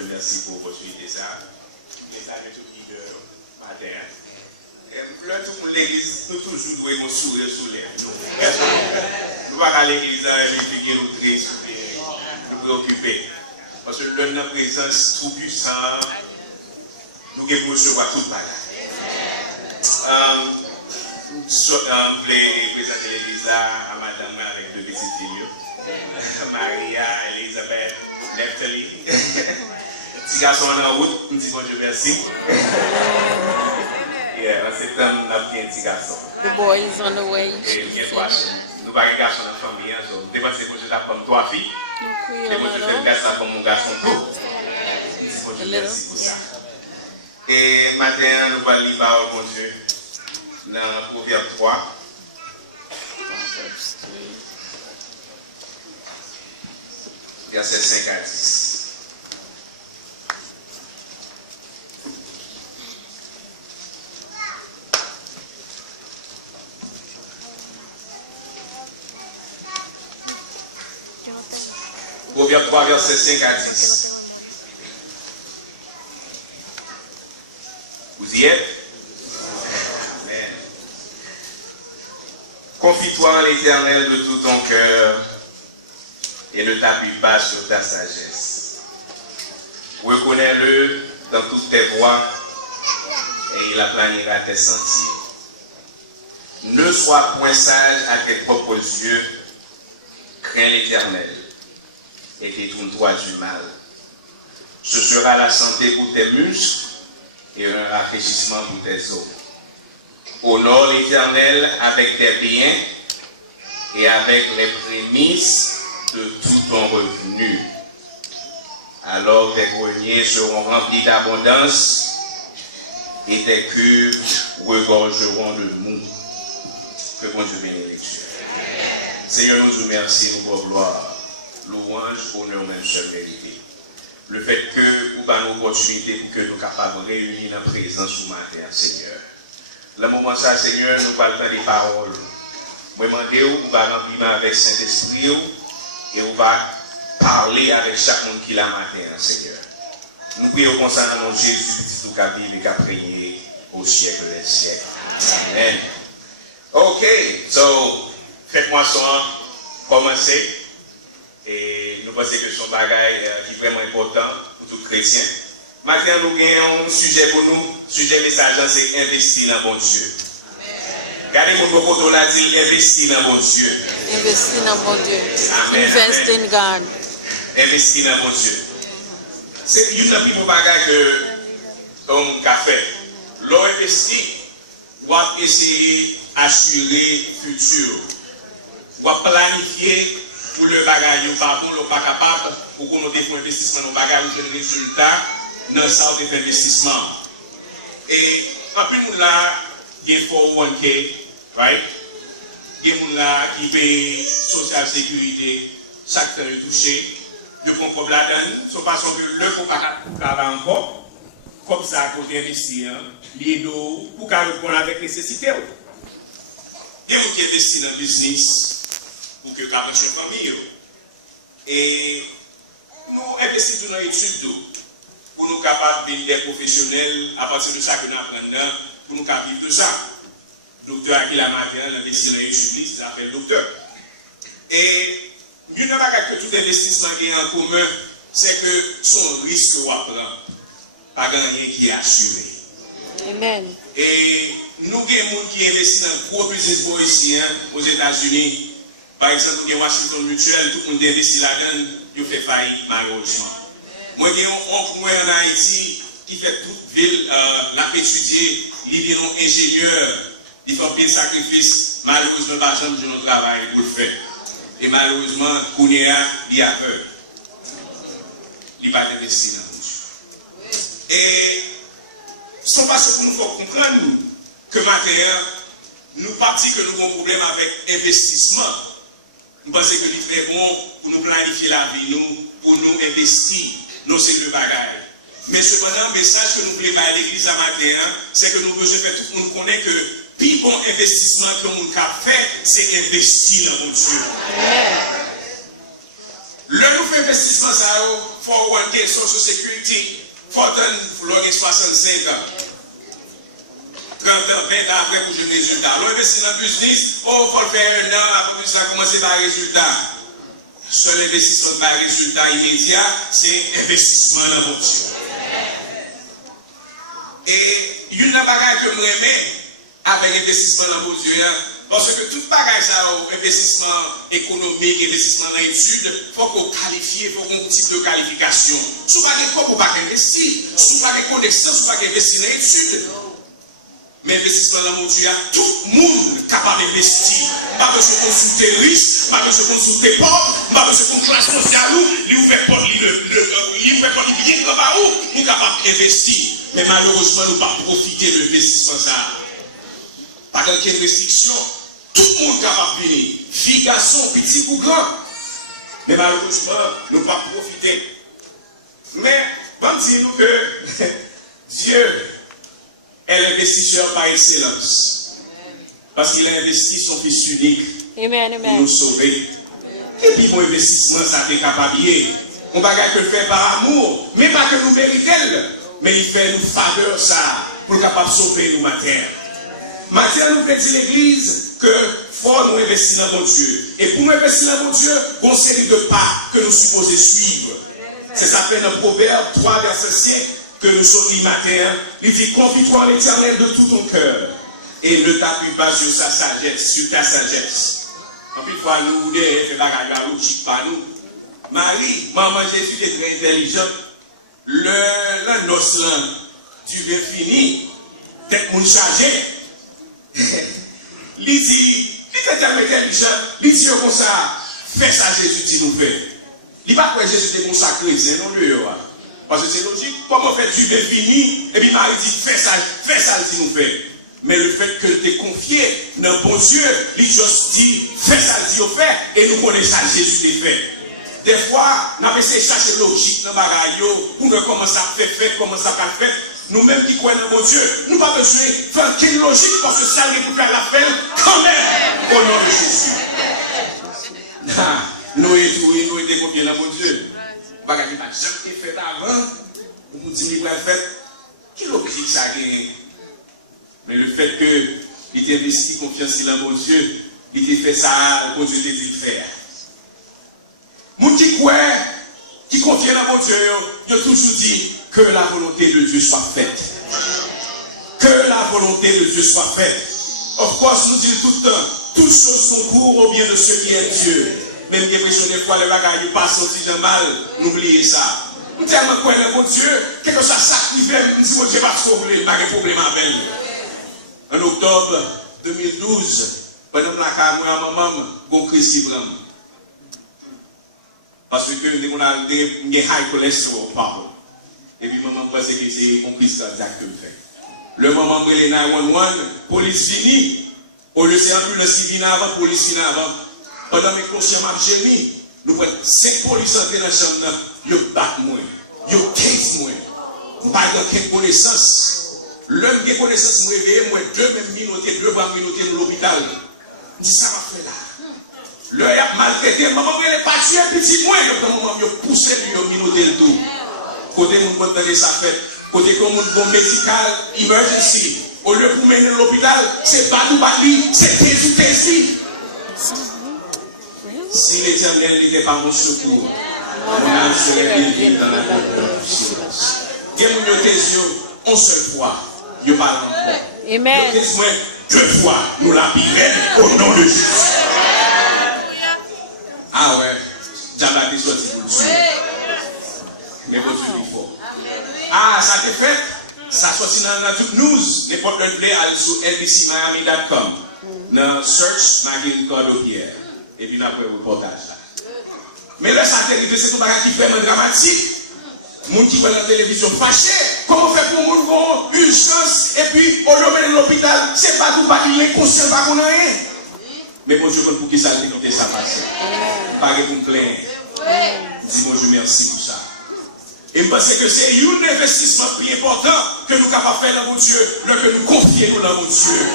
Dieu merci pour l'opportunité ça. Message de tout qui matin. Là, tout pour l'église, nous toujours devons sourire sous l'air. Nous ne pas à l'église et puis nous tristes, nous préoccuper. Parce que l'homme de présence tout puissant, nous devons recevoir toute bagarre. Je voulais présenter l'église à madame avec deux petites filles. Maria, Elisabeth, Neftali. Petit garçon en route, nous disons bon Dieu merci. En septembre, nous avons un petit garçon. The boy is on the way. Et bien prochain. Nous avons un garçon dans la famille. Nous dépensons pour je comme 3 filles. Et moi, je fais ça comme mon garçon tout. Nous disons bon Dieu merci pour ça. Et maintenant, nous allons lire la parole de Dieu dans Proverbe 3. Verset 5 à 10. Proverbe 3, verset 5 à 10. Vous y êtes? Amen. Confie-toi en l'Éternel de tout ton cœur et ne t'appuie pas sur ta sagesse. Reconnais-le dans toutes tes voies et il aplanira tes sentiers. Ne sois point sage à tes propres yeux, crains l'Éternel et détourne-toi du mal. Ce sera la santé pour tes muscles et un rafraîchissement pour tes os. Honore l'Éternel avec tes biens et avec les prémices de tout ton revenu. Alors tes greniers seront remplis d'abondance et tes cuves regorgeront de mou. Que bon Dieu bénisse. Seigneur, nous vous remercions pour votre gloire. Louange, honneur, même seul vérité. Le fait que vous avez une opportunité pour que nous soyons capables de réunir la présence du matin, Seigneur. Le moment ça, Seigneur, nous allons faire des paroles. Moi, je demande vous allez remplir avec Saint-Esprit et vous allez parler avec chaque monde qui l'a matin, Seigneur. Nous prions concernant Jésus, petit tout qu'à vivre et qu'à prier au siècle des siècles. Amen. Ok, so, faites-moi ça, commencer. Et nous pensons que c'est un bagage qui est vraiment important pour tout chrétien. Maintenant, nous avons un sujet pour nous. Le sujet message, c'est investir dans bon Dieu. Regardez mon côté là, dit investir dans bon Dieu. Investir dans bon Dieu. Amen. Invest in God. Investir dans bon Dieu. C'est une des plus bagages que on a fait. L'on investit, on va essayer d'assurer le futur. On va planifier pour le bagage, nous ne pas capable pour qu'on ait des investissements dans le bagage, nous avons des résultats dans ça de l'investissement. Et en plus, nous avons des 401k, right? Des gens qui payent social sécurité, chaque temps touché. Le problème là-dedans, c'est parce que le faut pas travailler encore, comme ça, côté investir, les dos, pour répondre avec nécessité. Des gens qui investissent dans le business, pour que la famille. Et nous investissons dans l'étude pour nous capables de devenir des professionnels à partir de ça que nous apprenons, pour nous capables de ça. Docteur Akila Matin, l'investissement dans l'étude, ça s'appelle docteur. Et nous n'avons pas que tout investissement qui est en commun, c'est que son risque qu'on prend, pas gagner qui est assuré. Amen. Et nous avons des gens qui investissent dans gros business ici aux États-Unis. Par exemple, il y a Washington Mutual, tout le monde investit là-dedans, il fait faillite malheureusement. Moi, j'ai un oncle en Haïti qui fait toute ville, l'a étudié, il est un ingénieur, il fait plein de sacrifices, malheureusement, pas jamais de notre travail pour le faire. Et malheureusement, Kounia, il a peur. Il va investir dans nous. Et c'est parce que nous faut comprendre que maintenant, nous partons que nous avons un problème avec investissement. Nous pensons que c'est très bon pour nous planifier la vie, pour nous investir dans ces deux bagages. Mais cependant, le message que nous voulons faire à l'église à matin, c'est que nous besoin faire tout le monde connaît que le plus bon investissement que nous avons fait, c'est investir dans mon Dieu. Le nouveau investissement, ça a for one day social security, for 65 ans. 30 ans, 20 ans après pour le résultat. L'on investit dans le business, il faut le faire un an, après ça commencer par résultat. Seul investissement par résultat immédiat, c'est investissement dans mon Dieu. Et il y a une bagage que je remets avec investissement dans mon Dieu. Parce que tout bagage, investissement économique, investissement dans l'étude, il faut qu'on qualifie, il faut qu'on ait un type de qualification. Si vous n'avez pas investir, si vous n'avez pas connaissance, si vous n'avez pas investir dans l'étude. Mais investissement dans mon Dieu, tout le monde est capable d'investir. Pas besoin de consulter riche, pas besoin de consulter pauvre, pas besoin de classe sociale, il ouvre pas de bien là-bas où nous sommes capables d'investir. Mais malheureusement, nous ne pouvons pas profiter de l'investissement. Pas d'aucune restriction. Tout le monde est capable de venir. Filles, garçons, petits ou grands. Mais malheureusement, nous ne pouvons pas profiter. Mais, bon, dis-nous que Dieu est l'investisseur par excellence. Parce qu'il a investi son fils unique pour nous sauver. Et puis, mon investissement, ça fait capable. On va le faire par amour, mais pas que nous méritons, mais il fait nous faveur ça pour capable sauver nous matin. Matin, nous dit l'église que faut nous investir dans mon Dieu. Et pour nous investir dans mon Dieu, il y a une série de pas que nous supposons suivre. C'est ça fait dans Proverbe 3, verset 5, que nous sommes dit matin. Il dit, confie-toi en l'Éternel de tout ton cœur et ne t'appuie pas sur sa sagesse, sur ta sagesse. En plus, fois nous, fait la logique par nous. Marie, maman Jésus est très intelligente. Le noce là, du bien fini, tête moun chargé. Il dit, il est tellement intelligent, il dit comme ça, fais ça Jésus dit nous fait. Il va pas Jésus te consacrer, c'est non lieu. Parce que c'est logique, comment fait du bien fini, et puis Marie dit, fais ça dit nous fait. Mais le fait que tu es confié dans bon Dieu, il juste dit, fais ça dit au fait, et nous connaissons ça Jésus des fait. Des fois, nous avons essayé de chercher logique dans le bagaille pour nous commencer à faire, commencer à faire. Nous-mêmes qui croyons dans mon Dieu, nous n'avons pas besoin de faire quelle logique parce que ça nous faire la peine quand même au nom de Jésus. Nous étions combien dans mon Dieu? Nous n'avons pas jamais fait avant. Nous disons qu'il va faire. Quelle logique ça a gagné? Mais le fait qu'il ait investi confiance dans mon Dieu, il ait fait ça, mon Dieu t'a dit de faire. Moun qui croit, qui confie dans mon Dieu, il a toujours dit que la volonté de Dieu soit faite. Que la volonté de Dieu soit faite. Of course, nous disons tout le temps, toutes choses concourent au bien de ceux qui aiment Dieu. Même des pressions des fois, les bagages passent aussi mal, n'oubliez ça. Nous tellement croyons dans mon Dieu, quelque chose ça qui vient, nous disons, Dieu va sauver, pas de problème avec elle. En octobre 2012, pendant que la maman, bon Christ Ibrahim. Parce que nous avons des high cholesterol, pardon. Et puis, maman pense que c'est un Christ cardiaque que nous fait. Le moment où les 911, police vini, au lieu de l'ambulance vini avant, police vini avant. Pendant que mes conscients m'ont gémi, nous prenons 5 policiers entrés dans la chambre, ils battent moi, ils cassent moi. Nous n'avons pas de connaissance. L'homme qui a connaissance, moi, réveillé, moi, 2 minutes, 2 minutes dans l'hôpital. Je dis, ça va faire là. Le a maltraité, maman, elle n'est pas tuée, petit moins, maman, elle poussé lui, au minute le tout. Côté mon compte de sa fête, côté comme mon médical, emergency, au lieu de mener l'hôpital, c'est pas tout battu, c'est Jésus. Si l'Éternel n'était pas mon secours, mon âme serait bien dans la silence. Dis-moi tes yeux, une seule fois, je parle encore. Amen. Dis-moi 2 fois, nous la vivons au nom de Jésus. Ah ouais, j'avais dit sorti pour le suivre. Mais bon Dieu, il faut. Ah, ça t'est fait? Ça sorti dans toute news. N'importe le play, allez sur LBCmiami.com. Dans Search Maggie Ricardo Pierre. Et puis après le reportage là. Mais là, ça t'est arrivé, c'est tout le bagage qui fait vraiment dramatique. Moun qui voit la télévision fâché. Comment faire pour moun avoir une chance et puis au lieu de l'hôpital, c'est pas tout pas qu'il est conscient pas qu'on a rien. Mais bon Dieu, pour qui ça a ça passe. Pas de vous plaindre. Dis-moi, je merci pour ça. Et je pense que c'est un investissement plus important que nous sommes capables de faire dans mon Dieu, que nous confions dans mon Dieu.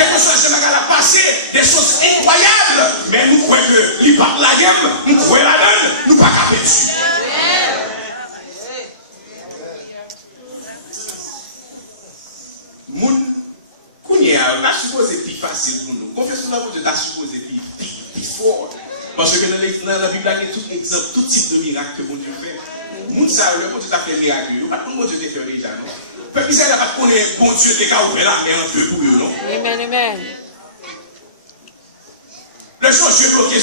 quelque chose que a passé, des choses incroyables, mais nous croyons que il part la gamme, nous croyons la donne, nous pas caper dessus. Moun, Kounia, on a supposé plus facile pour nous. Confession pour Dieu, on a supposé plus fort. Parce que dans la Bible, il y a tout exemple, tout type de miracle que bon Dieu fait. Moun ça, le bon Dieu a fait miracle. Pas tout le monde Dieu fait déjà, non? Peuple Israël n'a pas connu bon Dieu qui a ouvert la mer en feu pour eux, non? Amen, amen. Le jour où Dieu bloqué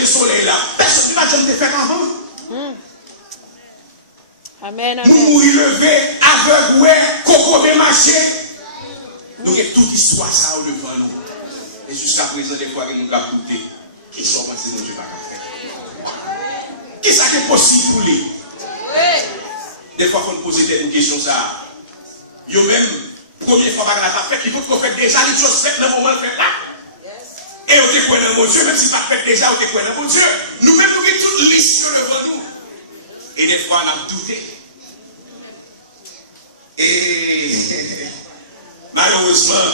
le soleil là, personne ne va jamais te faire avant. Amen, amen. Nous mourir levé, aveugle, ouais, coco bien marché. Nous avons toute histoire ça devant nous. Et jusqu'à présent, des fois, nous avons douté. Qui sont passés dans Dieu pas faire? Qui ça qui est possible pour lui? Des fois, il faut nous poser des questions ça. Yo même, première fois que la fait, il faut qu'on fasse déjà les choses faites dans le moment de faire là. Et on te croit dans mon Dieu, même si pas fait déjà, on te croit dans mon Dieu. Nous-mêmes, nous avons toute liste devant nous. Et des fois, on a douté. Et malheureusement,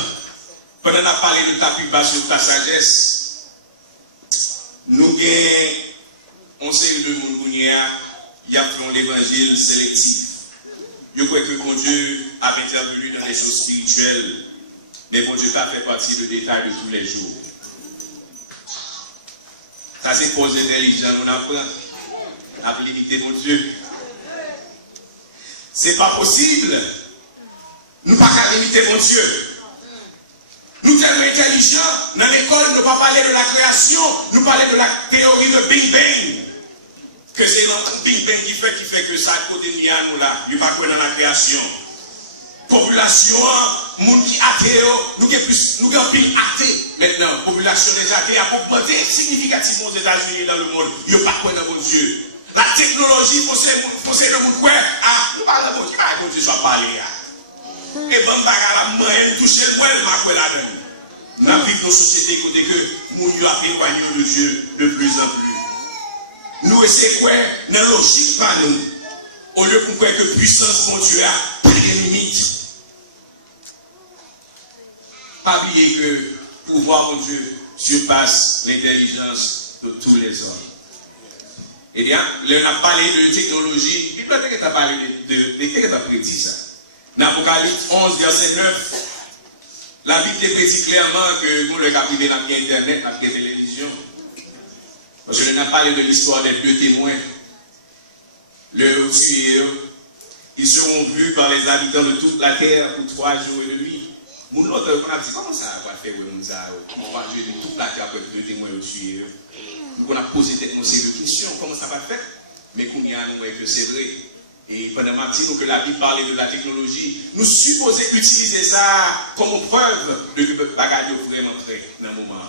pendant qu'on a parlé de ta pubation, de ta sagesse, nous avons un série de monde qui a fait un évangile sélectif. Je crois que mon Dieu a intervenu dans les choses spirituelles, mais mon Dieu pas fait partie de détails de tous les jours. Ça c'est cause intelligente, on apprend à limiter mon Dieu. C'est pas possible. Nous ne pouvons pas limiter mon Dieu. Nous sommes tellement intelligents. Dans l'école, nous ne pouvons pas parler de la création, nous parlons de la théorie de Big Bang. Que c'est le Big Bang qui fait que ça a côté de nous là. Il n'y a pas dans la création. Population, monde qui athée, nous avons plus athée. Maintenant, population des athées a augmenté significativement aux États-Unis et dans le monde. Il n'y a pas quoi dans mon Dieu. La technologie, possède le monde quoi? Ah, nous parlons de mon Dieu, qui va que Dieu soit parlé. Et bon, la main toucher le moelle, ma quoi là-dedans. Nous avons nos sociétés côté que nous avons éloigné de Dieu de plus en plus. Nous essayons quoi? Dans la logique par nous. Au lieu de croire que puissance mon Dieu a pas de limites. Pas oublier que pouvoir mon Dieu surpasse l'intelligence de tous les hommes. Eh bien, on a parlé de technologie. Il peut être que tu as parlé de prédit ça. Dans Apocalypse 11, verset 9, la Bible te prédit clairement que nous le captivons dans Internet, dans la télévision. Parce que on a parlé de l'histoire des deux témoins. Le tueur, ils seront vus par les habitants de toute la terre pour 3 jours et demi. Mon autre, on a dit comment ça va faire on va jouer de toute la terre avec deux témoins au tueur. On a posé une série de questions, comment ça va faire? Mais qu'on y a nous que c'est vrai. Et pendant matin, que la Bible parlait de la technologie, nous supposons utiliser ça comme preuve de que le bagage est vraiment prêt dans le moment.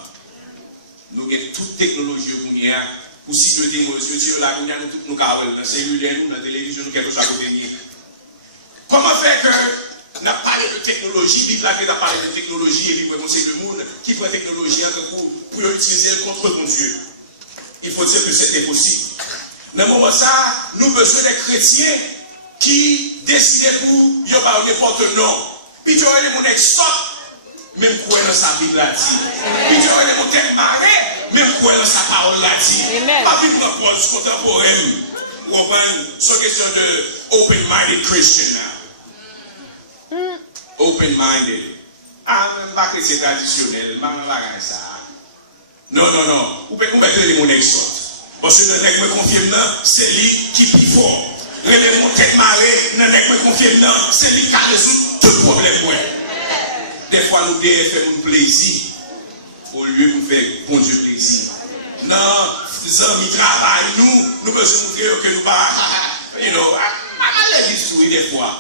Nous avons toute technologie qu'on y a, ou si je dis, monsieur, là, nous avons tout nos carreaux, dans le cellulaire, dans la télévision, nous avons quelque chose à côté. Comment faire que nous avons parlé de technologie, Bible a parlé de technologie, et puis vous conseil le monde qui prend la technologie pour utiliser contre mon Dieu. Il faut dire que c'était possible. Dans ce moment ça, nous avons besoin des chrétiens qui décident pour y avoir n'importe nom. Puis tu aurais les gens qui même quoi dans sa Bible là dit. Puis tu aurais les gens qui marré, même quoi dans sa parole là dit. Pas Bible dans Paul contemporaine. C'est une question de open-minded Christian now. Open-minded. Ah, même pas chrétien traditionnel, même pas ça. Non. Vous pouvez mettre les gens qui sortent. Parce que le nègre me confirme, c'est lui qui est plus fort. Les gens qui marré, le nègre me confirme, c'est lui qui a résout tout problème. Des fois, nous devons faire un plaisir au lieu de faire bon Dieu plaisir. Non, les amis travaillent, nous besoin montrer que nous pas, à l'église des fois.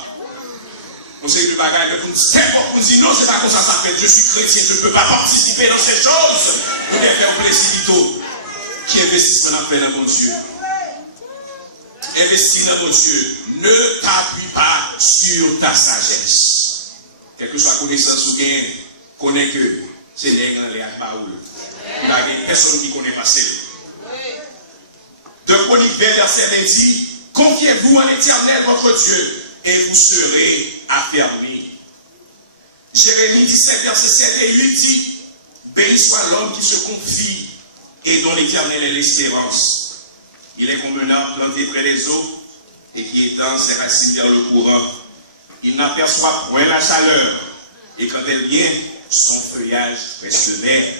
On sait que le bagage pour dire non, c'est pas comme ça fait. Je suis chrétien, je ne peux pas participer dans ces choses. Nous devons faire un plaisir qui investissent dans dans mon Dieu. Investis dans mon Dieu. Ne t'appuie pas sur ta sagesse. Quelle que soit la connaissance ou gain, connais que c'est des gens qui parlent. Il y a personne qui ne connaît pas celle. De Chronique 20, verset 20 dit, confiez-vous en l'Éternel votre Dieu et vous serez affermis. Jérémie 17, verset 7 et 8 dit, béni soit l'homme qui se confie et dont l'Éternel est l'espérance. Il est comme un arbre planté près des eaux et qui étend ses racines vers le courant. Il n'aperçoit point la chaleur et quand elle vient, son feuillage reste vert.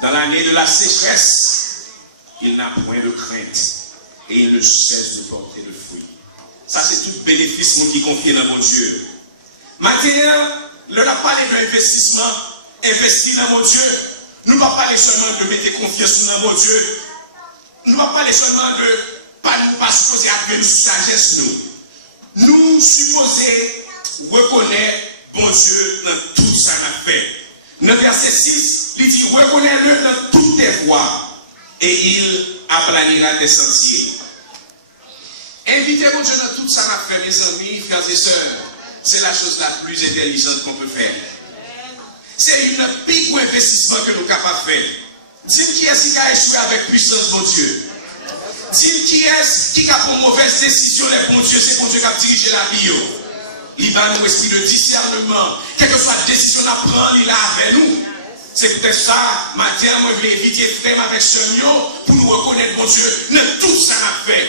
Dans l'année de la sécheresse, il n'a point de crainte et il ne cesse de porter le fruit. Ça, c'est tout bénéfice qui confie dans mon Dieu. Maintenant, le n'a parlé d'investissement, investir dans mon Dieu. Nous ne pas parler seulement de mettre confiance dans mon Dieu. Nous ne pas parler seulement de pas supposer appeler une sagesse nous. Nous supposer reconnaître bon Dieu dans tout ça n'a fait. Dans verset 6, il dit reconnais-le dans toutes tes voies et il aplanira tes sentiers. Invitez mon Dieu dans tout ça n'a fait, mes amis, frères et sœurs. C'est la chose la plus intelligente qu'on peut faire. C'est une pique ou investissement que nous sommes capables de faire. Dis-moi qui est-ce qui a échoué avec puissance, mon Dieu. Dis-moi qui est-ce qui a pris une mauvaise décision, les bons Dieu, c'est bon Dieu qui a dirigé la vie. Il va nous esprit de discernement. Quelle que soit la décision à prendre, il est avec nous. C'est peut-être ça, matin, moi, je vais éviter frère avec Seigneur pour nous reconnaître, mon Dieu, dans tout ça n'a fait.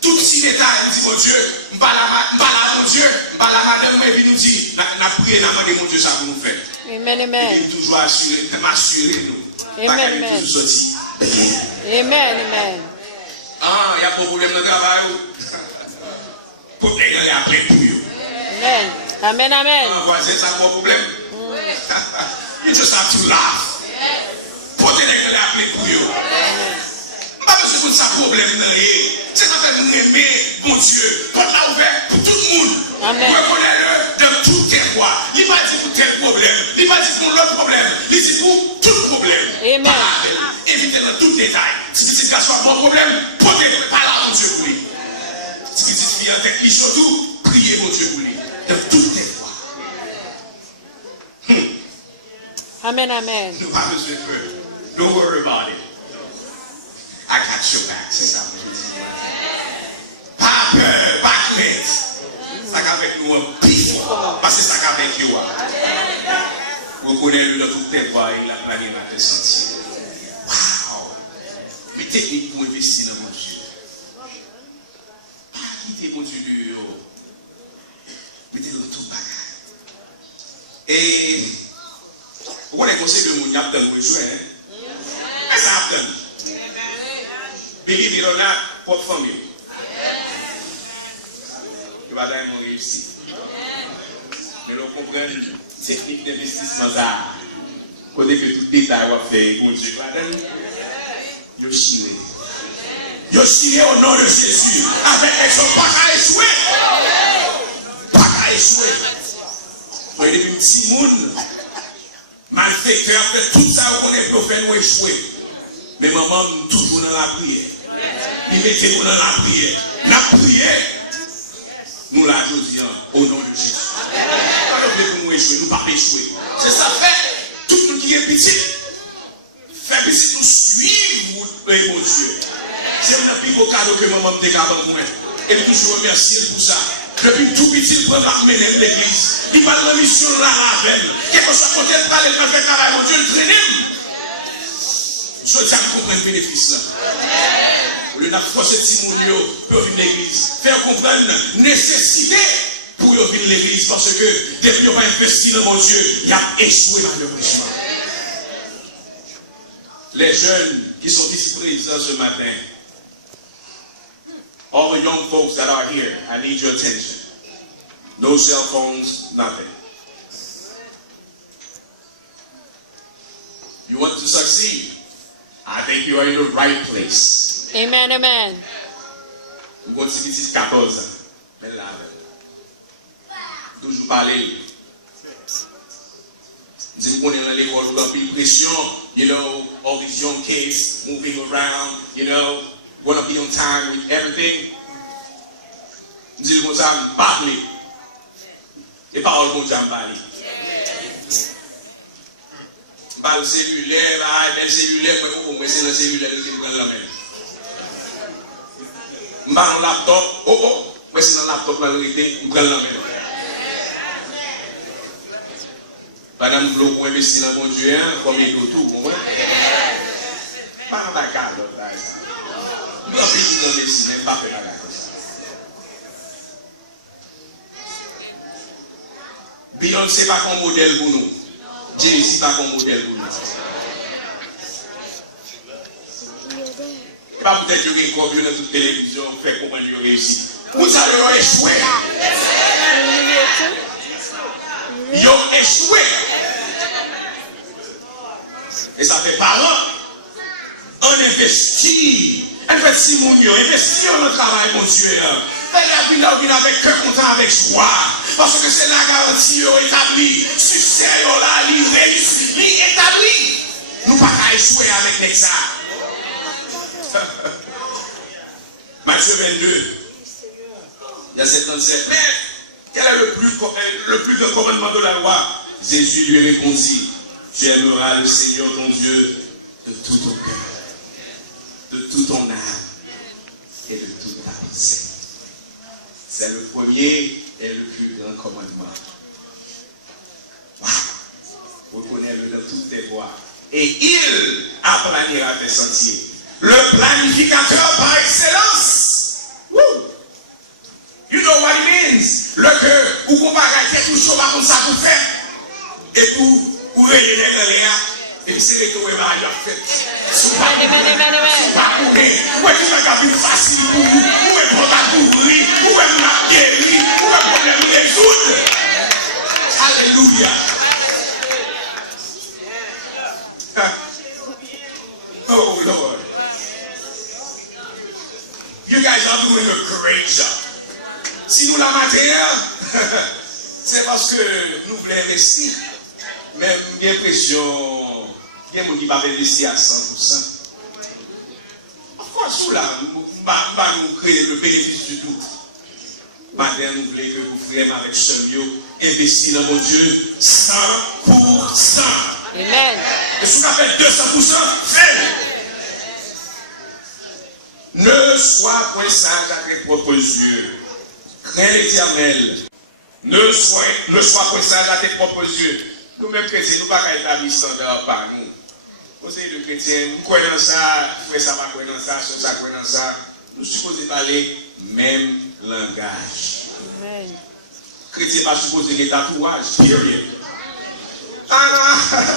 Tout si détail, il dit, mon Dieu, mon Dieu, madame, et puis nous dit, n'a prié, n'a demandé, mon Dieu, ça pour nous faire. Amen, amen. Il toujours m'assurer nous. Amen, amen. Amen, amen. Ah, il n'y a pas de problème dans le travail. Pour les gens, il y a plein de Amen. Amen, amen. Ah, voisin, ça n'a pas de problème. You just have to laugh. Pour les gens, il y a plein de pas besoin de ça problème. C'est ça que nous aimons, mon Dieu. Porte la ouverte pour tout le monde. Reconnais-le dans toutes tes voies. Il n'est pas dit pour tel problème. Il n'est pas dit pour l'autre problème. Il dit pour tout problème. Amen. Évitez dans tout détail. Si tu dis qu'il y a un problème, portez-le par là, mon Dieu, pour lui. Si tu dis qu'il y a un tête qui surtout, priez, mon Dieu, pour lui. Dans toutes tes voies. Amen, amen. Nous pas besoin de peur. Don't worry about it. I got your back, c'est ça que je dis. Pas peur, pas crainte. Ça qu'avec nous un pif, parce que ça qu'avec nous. Reconnais-le dans toutes tes voies et la planète va te sentir. Waouh! Mais technique pour investir dans mon Dieu. Pas quitter mon Dieu de haut. Mettez dans tout bagage. Et vous connaissez le conseil de mon Yap dans le besoin, hein? Mais ça a donné. Believe it or not, propre famille. Il va donner mon réussite. Mais vous comprenez, technique d'investissement, ça. Côté que tout détail va faire, bon Dieu, va donner. Yo chiré. Yo chiré au nom de Jésus. Avec exemple, pas qu'à échouer. Pas qu'à échouer. Vous avez des petits mouns. Malfaiteur, après tout ça, on est pour faire nous échouer. Mais maman, toujours dans la prière. Il mettez-nous dans la prière. La prière, nous la disons au nom de Jésus. Pas nous échouer, nous pas échouer. C'est ça fait. Tout le monde qui est petit, fait petit, nous suivre le bon Dieu. C'est un plus beau cadeau que maman me dégabe pour moi. Et puis je remercie pour ça. Depuis tout petit, il prend la mener de l'église. Il parle de la mission là avec. Quelque chose à côté, il parle de faire travail, mon Dieu, le traîner. Je tiens à comprendre le bénéfice là. Au lieu d'afforcer Timonio pour venir l'église, faire comprendre la nécessité pour venir l'église parce que depuis qu'on va investir dans mon Dieu, il a échoué malheureusement. Les jeunes qui sont ici présents ce matin, all the young folks that are here, I need your attention. No cell phones, nothing. You want to succeed? I think you are in the right place. Amen, amen. Vous continuez ici 14 ans. Mais là, toujours parler. Vous qu'on est dans l'école, vous avez pression, you know, all these young kids moving around, you know, want to be on time with everything. Vous dites comme ça, parler. Et parole comme ça, parler. Parle cellulaire, le cellulaire, mais c'est le cellulaire qui prend la main. Dans le laptop, mais c'est dans le laptop la vérité, vous prenez la main. Madame Blo pour investir dans mon Dieu, comme il tout, vous comprenez? Pas dans la carte, là. Nous avons pris tout investir, mais pas fait la carte. Beyoncé pas comme modèle pour nous. Jay-Z pas comme modèle pour nous. Pas peut-être que vous avez dans toute télévision, vous faites comment vous réussissez. Vous avez échoué. Ils ont échoué. Et ça fait parents. On investit. Investit mon Dieu. Investit dans le travail, mon Dieu. Faites la vie là où il avec cœur content, avec joie. Parce que c'est la garantie établie. Succès là, il réussit, il établit. Nous ne pouvons pas échouer avec ça. Matthieu 22. Verset 37. Mais quel est le plus grand commandement de la loi? Jésus lui répondit, tu aimeras le Seigneur ton Dieu de tout ton cœur, de toute ton âme et de toute ta pensée. C'est le premier et le plus grand commandement. Wow. Reconnais-le dans toutes tes voies. Et il aplanira tes sentiers. Le planificateur par excellence. Woo. You know what it means? Le que vous comparez quelque chose comme ça pour faire. Et pour réunir les liens. Et c'est le que vous avez fait. Pas pour nous. Où est-ce que vous avez facile pour vous? Où est-ce que vous avez couvrir? Où est-ce que vous avez guéri? Où est-ce que vous avez résoudre? Alléluia. Oh Lord. You guys are doing a great job. Si nous la matière, c'est parce que nous voulons investir. Même j'ai l'impression, il y a des gens qui ne peuvent pas investir à 100%. Pourquoi cela nous créer le bénéfice du doute? Maintenant, nous voulons que vous vraiment avec ce mieux investir dans mon Dieu 100%. Amen. Et ce qu'on appelle 200%, faites. Ne sois point sage à tes propres yeux. Crains l'Éternel. Ne sois point sage à tes propres yeux. Nous-mêmes chrétiens, nous ne pouvons pas établir standard par nous. Conseil de chrétiens, nous croyons dans ça, nous ne pas croire dans ça, ça croyons dans ça. Nous supposons parler même langage. Amen. Chrétien pas supposé des tatouages, period. Ah non,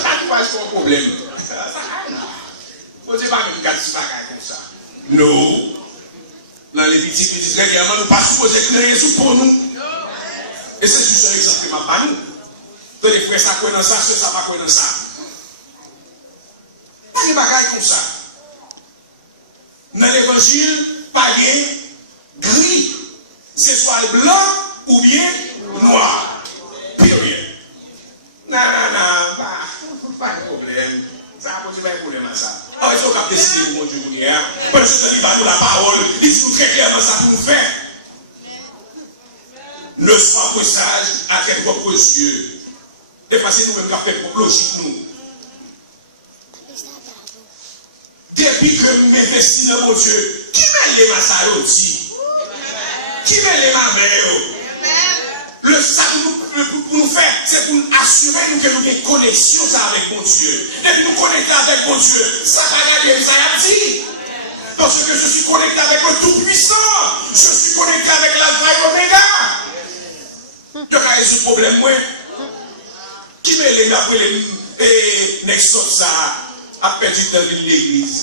tatouage c'est pas un problème. Vous ne pouvez pas me dire comme ça. Non. Dans les petits régulièrement, nous ne pas supposé créer sous pour nous. Et c'est juste un exemple qui m'a pas nous. Donc les frères, ça croit dans ça, ça pas croit dans ça. Pas des bagailles comme ça. Dans l'évangile, pas de gris. C'est soit blanc ou bien noir. Period. Non, pas de problème. Ça n'a pas de problème à ça. Alors, il faut qu'on décide de mon Dieu hier. Parce que il va nous la parole. Il dit très clairement ça pour nous faire. Ne sois pas sage à tes propres yeux. Des fois, c'est nous-mêmes qui avons fait pour logique nous. Depuis que nous m'investissons dans mon Dieu, qui met les massarotis? Qui met les mamelles? Le ça pour nous faire, c'est pour nous assurer que nous avons une connexion avec mon Dieu. Depuis nous connecter avec mon Dieu, ça va garder ça a dit. Parce que je suis connecté avec le Tout-Puissant. Je suis connecté avec l'Alpha et l'Oméga. Tu as ce problème, moi. Qui met les après les nexos ça a perdu dans l'église.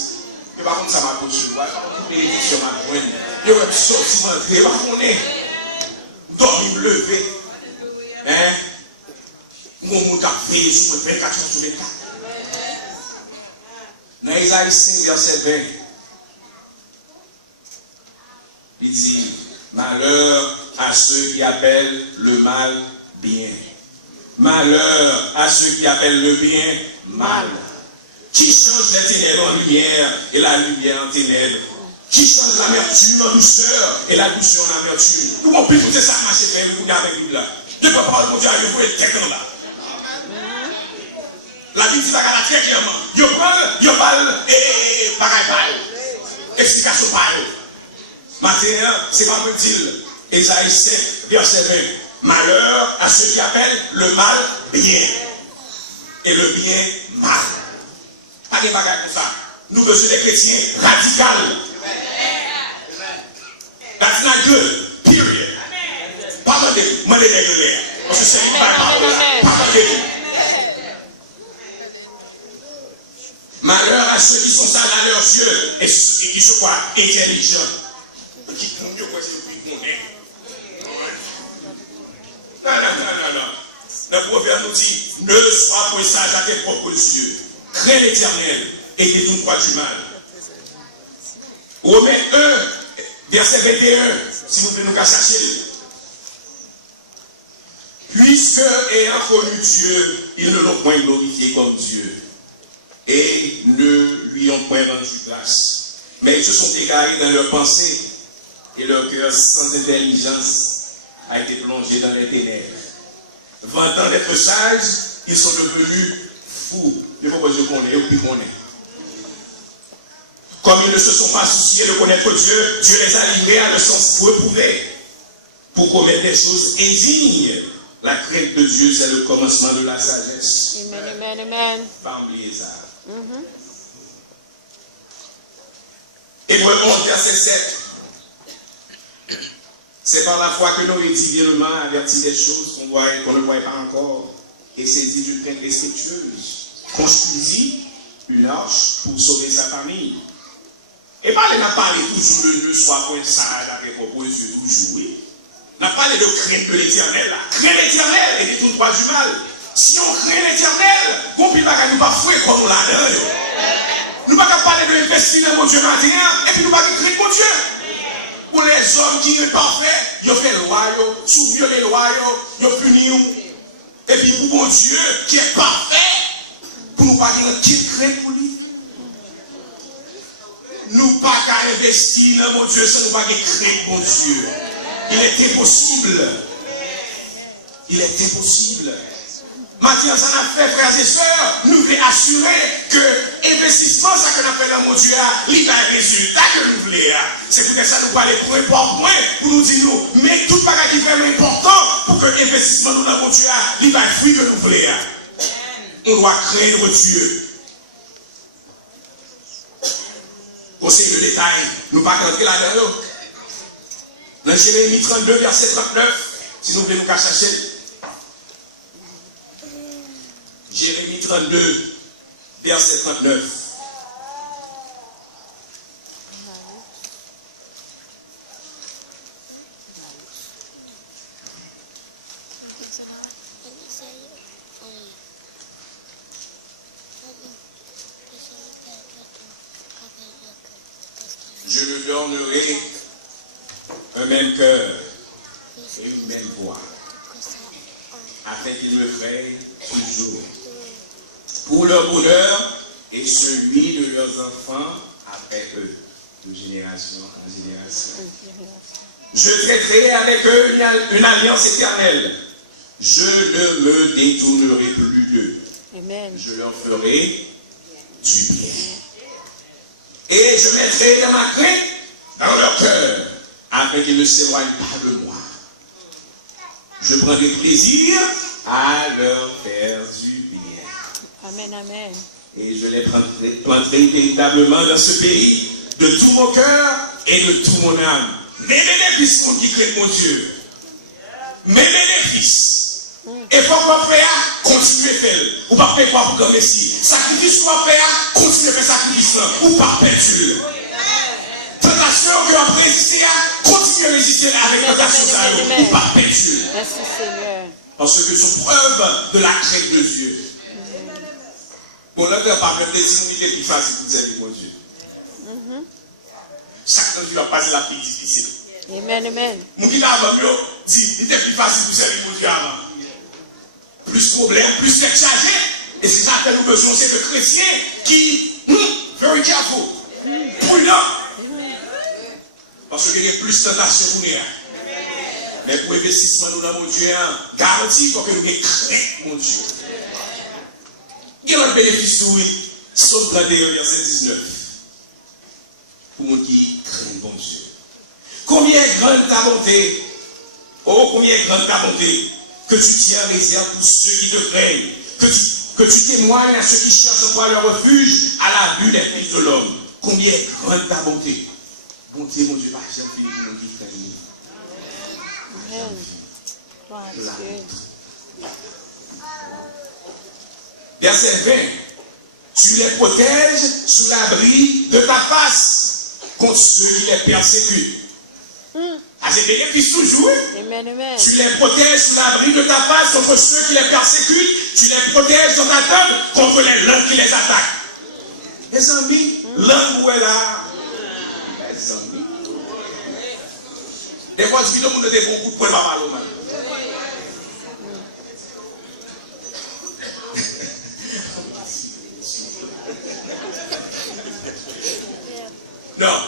Et par contre, ça m'a posé. Bénédiction m'a joint. Je vais sortir, je vais m'entrer. Dormir, me lever. Hein? Mon monde a fait sur 24 heures sur 24. Dans Isaïe 5, verset 20, il dit, malheur à ceux qui appellent le mal bien. Malheur à ceux qui appellent le bien mal. Qui change les ténèbres en lumière et la lumière en ténèbres. Qui change l'amertume en douceur et la douceur en amertume. Nous pouvons plus tout ça marcher faire nous avec nous là. Je peux pas mon Dieu, je peux être tête en bas. La Bible dit pas très clairement. Je parle et pareil. Explication pareil. Maintenant, c'est pas me dire. Isaïe 7, verset 20. Malheur à ceux qui appellent le mal bien. et le bien mal. Pas de bagages comme ça. Nous besoin des chrétiens radicaux. That's not good. Period. Pas demander des gueules. Parce que c'est une parole. Pas demander. Malheur à ceux qui sont sages à leurs yeux et qui se croient intelligents. Qui font mieux que ce qu'on est. Non. Le proverbe nous dit, ne sois point sage à tes propres yeux. Crains l'Éternel et détourne-toi du mal. Romains 1, verset 21, si vous voulez nous chercher. Puisque, ayant connu Dieu, ils ne l'ont point glorifié comme Dieu et ne lui ont point rendu place. Mais ils se sont égarés dans leurs pensées et leur cœur sans intelligence a été plongé dans les ténèbres. Vantant d'être sages, ils sont devenus fous. Je ne sais pas si je connais ou qui connaît. Comme ils ne se sont pas souciés de connaître Dieu, Dieu les a livrés à leur sens reprouvé pour commettre des choses indignes. La crainte de Dieu, c'est le commencement de la sagesse. Amen. Pas oublier ça. Hébreux 11, verset 7. C'est par la foi que Noé divinement avertit des choses qu'on ne voyait pas encore et saisi d'une crainte respectueuse. Construisit une arche pour sauver sa famille. Et pas n'a parlé toujours de ne sois point sage avec vos yeux toujours. Oui. On a parlé de crainte de l'Éternel. Crainte l'éternel et détourne-toi du mal. Si on craint l'Éternel, on ne peut pas nous fouer comme on l'a dit. Nous ne pouvons pas parler de investir dans mon Dieu maintenant et puis nous ne pouvons pas craindre mon Dieu. Pour les hommes qui sont parfaits, ils ont fait loi, ils ont violé loi, ils ont puni. Et puis pour mon Dieu qui est parfait, pour nous pas dire qu'il craint pour lui. Nous ne pouvons pas investir dans mon Dieu sans nous pas craindre mon Dieu. Il est impossible. Il est impossible. Maintenant, ça n'a fait, frères et sœurs, nous voulons assurer que l'investissement, ça qu'on a fait dans mon Dieu, il a un résultat que nous voulons. C'est pour ça que nous parlons point par point, pour nous dire, mais tout ce qui est vraiment important pour que l'investissement nous dans mon Dieu, il a un fruit que nous voulons. On doit craindre Dieu. Conseil de détail, nous ne pouvons pas rentrer là-dedans. Dans Jérémie 32, verset 39, si nous voulons nous chercher. Jérémie 32, verset 39. Je lui donnerai un même cœur et une même voix, afin qu'il me fraye toujours pour leur bonheur et celui de leurs enfants après eux, de génération en génération. Je traiterai avec eux une alliance éternelle. Je ne me détournerai plus d'eux. Je leur ferai du bien. Et je mettrai de ma crainte dans leur cœur, afin qu'ils ne s'éloignent pas de moi. Je prendrai plaisir à leur faire du bien. Amen. Et je les planterai véritablement dans ce pays de tout mon cœur et de toute mon âme. Mes bénéfices qui craignent mon Dieu. Mes bénéfices. Et il faut qu'on fasse, continuer à faire. Ou pas faire quoi pour comme ici. Sacrifice qu'on va faire, continuer à faire sacrifice. Ou pas perdre. Tentation que on peut résister à, continuer à résister avec tentation ça. Ou pas perdre. Merci Seigneur. Parce que c'est preuve de la crainte de Dieu. Pour ne pas même des inégalités plus faciles pour dire mon Dieu. Chaque fois que tu vas passer la vie difficile. Amen. Mon qui avant mieux dit, il était plus facile pour servir mon Dieu avant. Plus de problèmes, plus de chargé. Et c'est ça que nous besoin, c'est de chrétiens qui, very careful, prudent. Parce qu'il y a plus de tentation pour nous. Mais pour l'investissement nous dans mon Dieu, garantie, il faut que nous ayons crainte, mon Dieu. Il y a un bénéfice, oui. Somme 31, verset 19. Pour moi qui craint bon Dieu. Combien est grande ta bonté? Oh, combien est grande ta bonté que tu tiens réserve pour ceux qui te craignent. Que tu que tu témoignes à ceux qui cherchent en toi le refuge à la vue des fils de l'homme. Combien est grande ta bonté. Bonté, mon Dieu, va chercher les gens qui craignent. Amen. Gloire à Dieu. Verset 20. Tu les protèges sous l'abri de ta face contre ceux qui les persécutent. C'est bénéfice toujours. Amen, amen. Tu les protèges sous l'abri de ta face contre ceux qui les persécutent. Tu les protèges dans ta table contre les langues qui les attaquent. Les amis, langue où est là? Les amis. Des fois, je dis, le monde a beaucoup de points mal au mal. Non.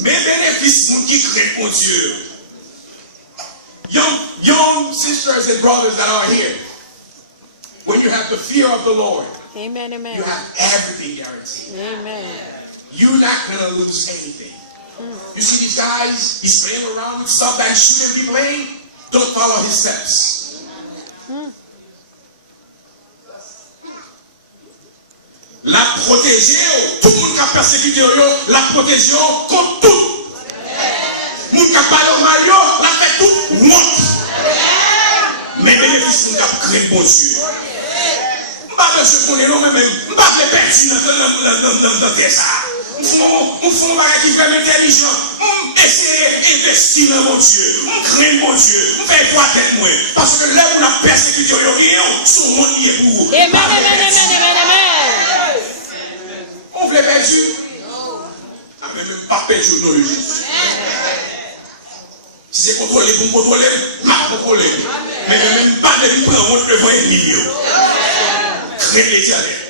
Mes bénéfices, mon qui crée mon Dieu. Young sisters and brothers that are here, when you have the fear of the Lord, Amen, amen. you have everything guaranteed. Amen. You're not going to lose anything. You see these guys, he's playing around with stuff that he shouldn't be playing. Don't follow his steps. La protéger, tout le monde qui a persécuté, la protéger contre tout. Le monde qui a parlé au mal, la fait tout honte. Mais bénéfice, nous avons créé bon Dieu. Je ne sais pas ce qu'on est là, mais je ne sais pas perdu dans ça. On fait un bagage qui fait intelligent. On essaie d'investir dans mon Dieu. On crée mon Dieu. On fait quoi tête moi. Parce que là où on a persécuté, son monde y est pour vous. Amen, amen, amen, amen, amen. On voulait perdu. Mais même pas perdu dans le Jésus. Si c'est contrôlé, vous contrôlez, pas contrôlé. Mais même pas de lui prendre devant un million. Crée l'éternel.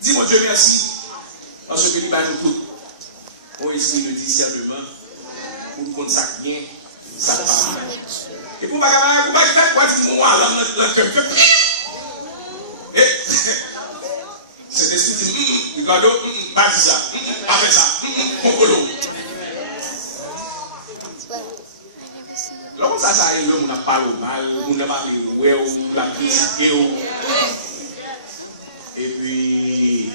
Dis mon Dieu merci. Parce que nous nous tout. Mon esprit de discernement. Pour nous connaître ça bien. Ça va. Et pour ne pas faire quoi, dis-moi, là, c'est esprit dit, regarde, pas ça, pas fait ça, concolo. Là, ça arrive, on n'a pas le mal, on n'a pas le ouais, on l'a critiqué. Et puis,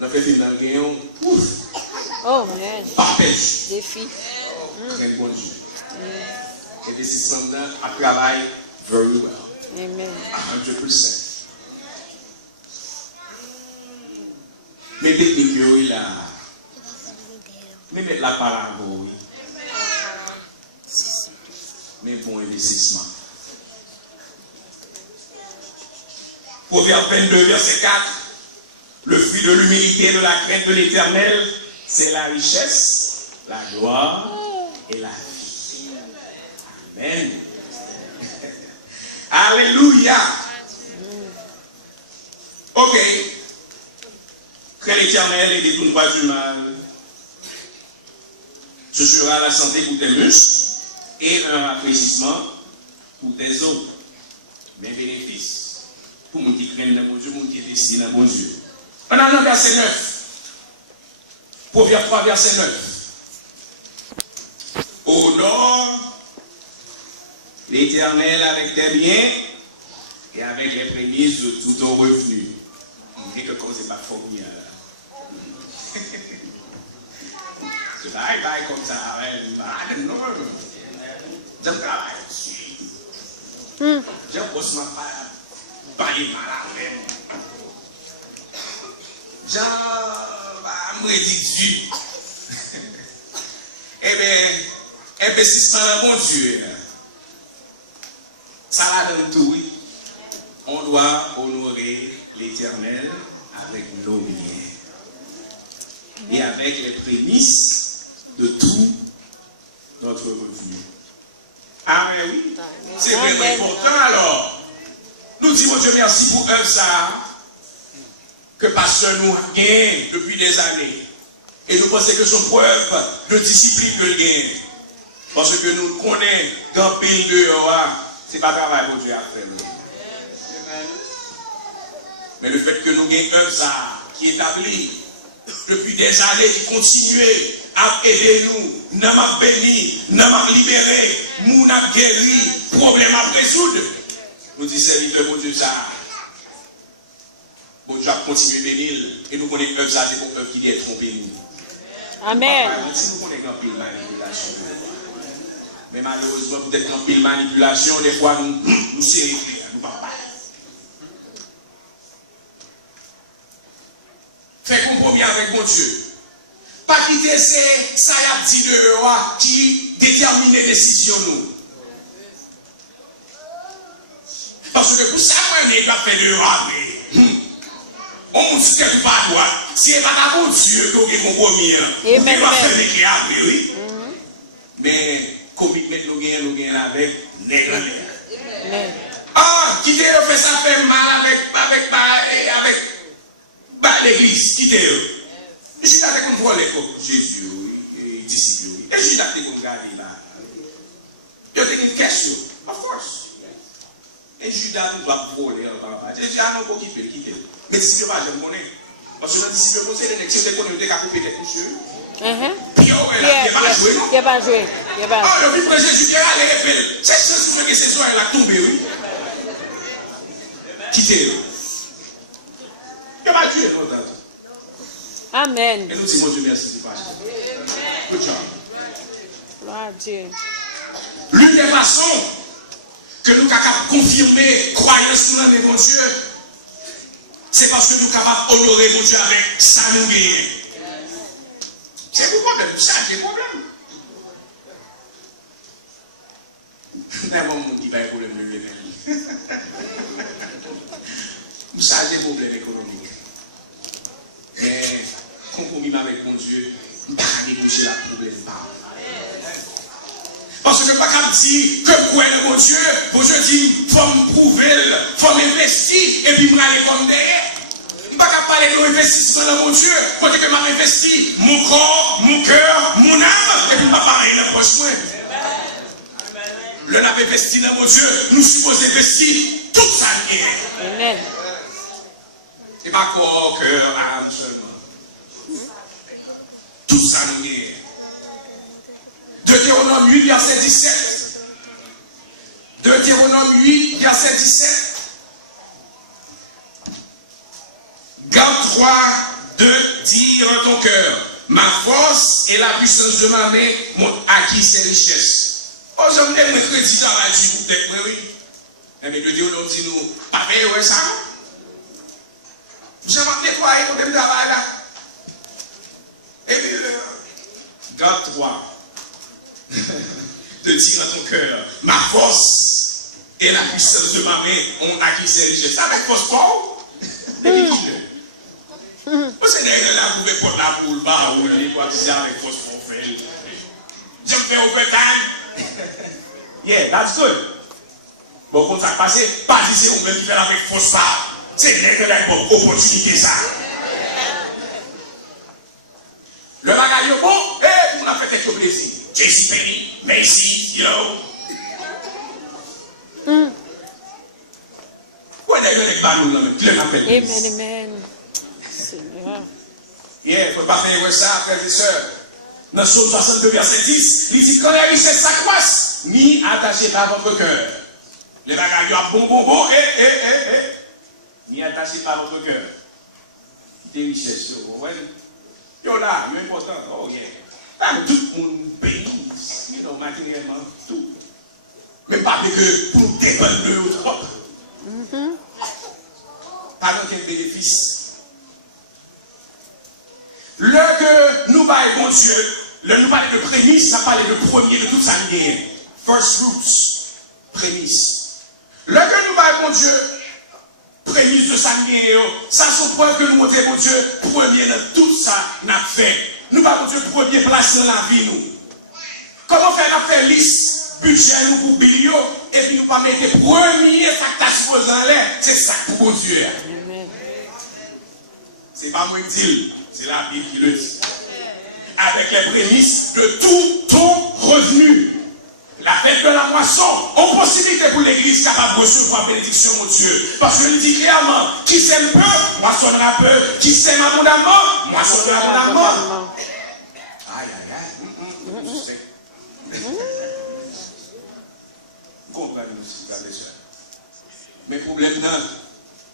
on a fait des nalgues, ouf. Oh, man. Pas pêche. Défi. Très bon Dieu. Et puis, c'est ça, on a travaillé very well. Amen. 100%. Mais technique, oui, là. Mais mettre la parabole, oui. Mais bon investissement. Proverbe 22, verset 4. Le fruit de l'humilité et de la crainte de l'Éternel, c'est la richesse, la gloire et la vie. Amen. Alléluia. Ok. Crains l'Éternel et détourne pas du mal. Ce sera la santé pour tes muscles et un rafraîchissement pour tes os. Mais bénéfice pour mon qui craint le bon Dieu, mon qui est destiné à bon Dieu. On a le verset 9. Proverbe 3, verset 9. Honore l'Éternel avec tes biens et avec les prémices de tout ton revenu. On dit que comme c'est pas formidable. Je travaille comme ça. J'aime travailler dessus. J'aime bosser ma part. Pas les malades. J'aime me dessus. Eh bien, investissement dans mon Dieu. Ça la donne tout, oui. On doit honorer l'Éternel avec nos biens et avec les prémices de tout notre revenu. Amen, oui. C'est vraiment important alors. Nous disons Dieu merci pour œuvre ça que pasteur nous gagne depuis des années. Et nous pensons que son preuve de discipline que le gagne. Parce que nous connaissons qu'un pile dehors, ce n'est pas travail pour Dieu à faire. Mais le fait que nous ayons œuvre ça qui est établi depuis des années, qui continue à aider nous, n'a m'a béni, n'a m'a libéré, moun a guéri, problème à résoudre. Nous disons, serviteur, bon Dieu, ça. Bon Dieu a continué à bénir. Et nous connaissons œuvre, ça, c'est pour œuvre qui est trompé nous. Amen. Si nous connaissons un peu de manipulation. Mais malheureusement, peut-être un peu de manipulation, des fois, nous serrons, nous ne parlons pas. Fais compromis avec mon Dieu. Pas quitter ça y a dit de eux qui détermine les décisions nous. Parce que pour ça, on doit faire le on ne sait pas droit. Si c'est pas mon Dieu qui a compromis, on doit faire les clés après, oui. Mais commitment nous gagnons avec nègre. Ah, quitter eux fait ça fait mal avec l'église, quitter-eux. Et si tu as qu'on voit Jésus, les disciples, et si tu as qu'on garder là, il y a une question, of course. Et Judas nous doit voler en bas. Jésus a non pour quitter. Mais si tu vas, je me connais. Parce que dans les disciples, c'est des nègres qui connaissent des cas coupés des couchures. Puis il n'a pas joué. Ah, le plus près Jésus qui a allé répéter. C'est ce que c'est ça, elle a tombé, oui. Quittez-le. Il n'a pas tué longtemps. Amen. Et nous disons, Dieu merci, c'est pas. Good job. Gloire à Dieu. L'une des façons que nous sommes capables de confirmer croyance dans le bon Dieu, c'est parce que nous sommes capables d'honorer mon Dieu avec ça nous gagne. C'est le problème, ça c'est le problème. N'importe qui va avoir problème de l'énergie. Ça c'est le problème économique. Mais compromis avec mon Dieu, je ne peux pas déboucher la problème. Parce que je ne peux pas dire que je crois dans mon Dieu, pour je dis, il faut me prouver, il faut m'investir, et puis je vais aller comme derrière. Je ne peux pas parler de l'investissement dans mon Dieu, quand je m'ai investi mon corps, mon cœur, mon âme, et puis je ne peux pas parler dans le proche moi. Le n'a investi dans mon Dieu, nous supposons investir tout ça. Amen. Et pas corps, cœur, âme seulement. Tout ça nous est. Deutéronome 8, verset 17. Deutéronome 8, verset 17. Garde-toi de dire en ton cœur, ma force et la puissance de ma main m'ont acquis ces richesses. Oh, je me donne un crédit dans la vie, peut-être, oui. Mais Deutéronome dit nous, pas payer ça. Je vais nettoyer pour me travailler là. Et puis, garde-toi de dire dans ton cœur, ma force et la puissance de ma main ont acquis ces richesses. Avec force fort, vous savez, là, vous pouvez prendre la boule, bah, ou les doigts, avec force fort, je me fais overtime. Yeah, that's good. Bon, quand ça passe, pas dire c'est on peut faire avec force pas. C'est une opportunité, ça. Le bagage, bon, et on a fait quelque plaisir. JC Penny, Macy, you know. Où est-ce que les ballons là, qui les appellent? Amen, amen. Seigneur. Yeah, il ne faut pas faire ça, frères et sœurs. Dans Psaume 62, verset 10, il dit quand les richesses s'accroissent, ni attachées par votre cœur. Les bagages, bon, ni attachées par votre cœur. Des richesses, vous voyez? Yo là, c'est important. Oh yeah. Tout le monde bénisse, matériellement, tout. Mais pas que pour dépendre de l'autre propre. Pas aucun bénéfice. Le que nous parlons, mon Dieu, le nous parlons de prémisse, ça parle de premier de toute sa gain. First fruits, prémisse. Le que nous parlons, mon Dieu, prémisse de sa gain, ça c'est preuve que nous montrons, mon Dieu, premier dans tout ça, n'a fait. Nous parlons, mon Dieu, premier place dans la vie, nous. Comment faire liste, budget, nous pour bilio, et puis nous pas mettre premier, ça que tu as supposé en l'air, c'est ça pour mon Dieu. C'est pas moi qui dis, c'est la Bible qui le dit. Avec les prémices de tout ton revenu. La fête de la moisson, on possibilité pour l'église capable de recevoir bénédiction, mon Dieu. Parce que il dit clairement, qui sème peu, moissonnera peu. Qui sème abondamment, moissonnera abondamment. Aïe, aïe, aïe. Comprenez aussi, frères et sœurs. Mais le problème,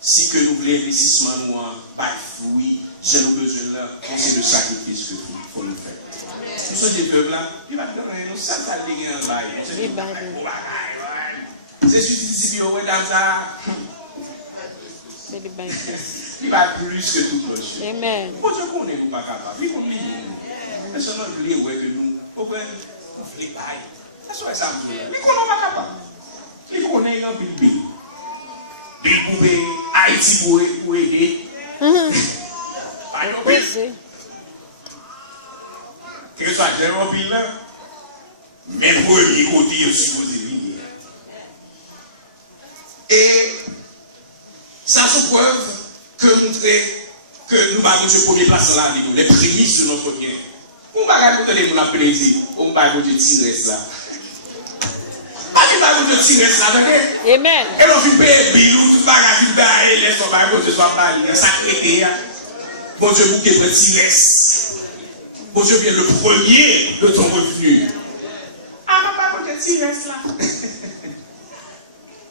si que nous voulons investissement, nous pas fruit, j'ai besoin là, c'est le sacrifice que il faut nous faire. Nous sommes des peuples là, il va nous ça va dégager un bail. C'est suffisant si on est dans ça. Il va plus que tout le monde. Amen. Bon Dieu connaît nous pas capable. Il connaît nous. Mais seulement il voulait que nous, on fait les bails. C'est ça. Il connaît pas capable. Il connaît un billet. Il pouvait Haïti pour aider. Pas un billet. Que ce soit un billet là. Mais pour le côté, il est supposé venir. Et ça se preuve que montrer que nous avons ce premier place dans la vie, les prémices de notre bien. On va regarder mon plaisir, on va regarder tirer ça. Pas qu'il va regarder tirer ça, ok? Amen. Et l'on fait payer bilou, tout va regarder, laisse ton bail, bon Dieu soit pas sacré. Bon Dieu, vous qui êtes tirer. Bon Dieu vient le premier de ton revenu. Ah, non, pas regarder tirer ça.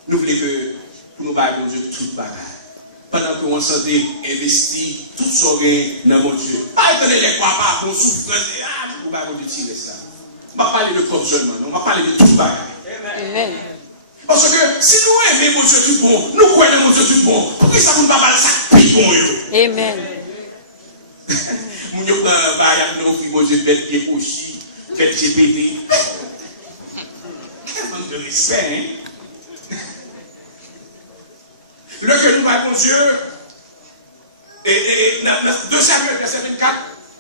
Nous voulons que pour nous bailler, bon Dieu, tout bagage. Pendant que on s'est investi, tout sauvé dans mon Dieu. Pas étonner les quoi, pas qu'on souffre, nous va de tirer ça. On va parler de corps seulement, on va parler de tout bagage. Amen. Parce que si nous aimons mon Dieu tout bon, nous croyons mon Dieu tout bon, pourquoi ça ne va pas ça plus bon? Amen. Nous avons un bagage, nous avons mon Dieu bête qui est aussi, bête GPT. Quel manque de respect, hein? Le que nous avons Dieu, et 2 Samuel, verset 24,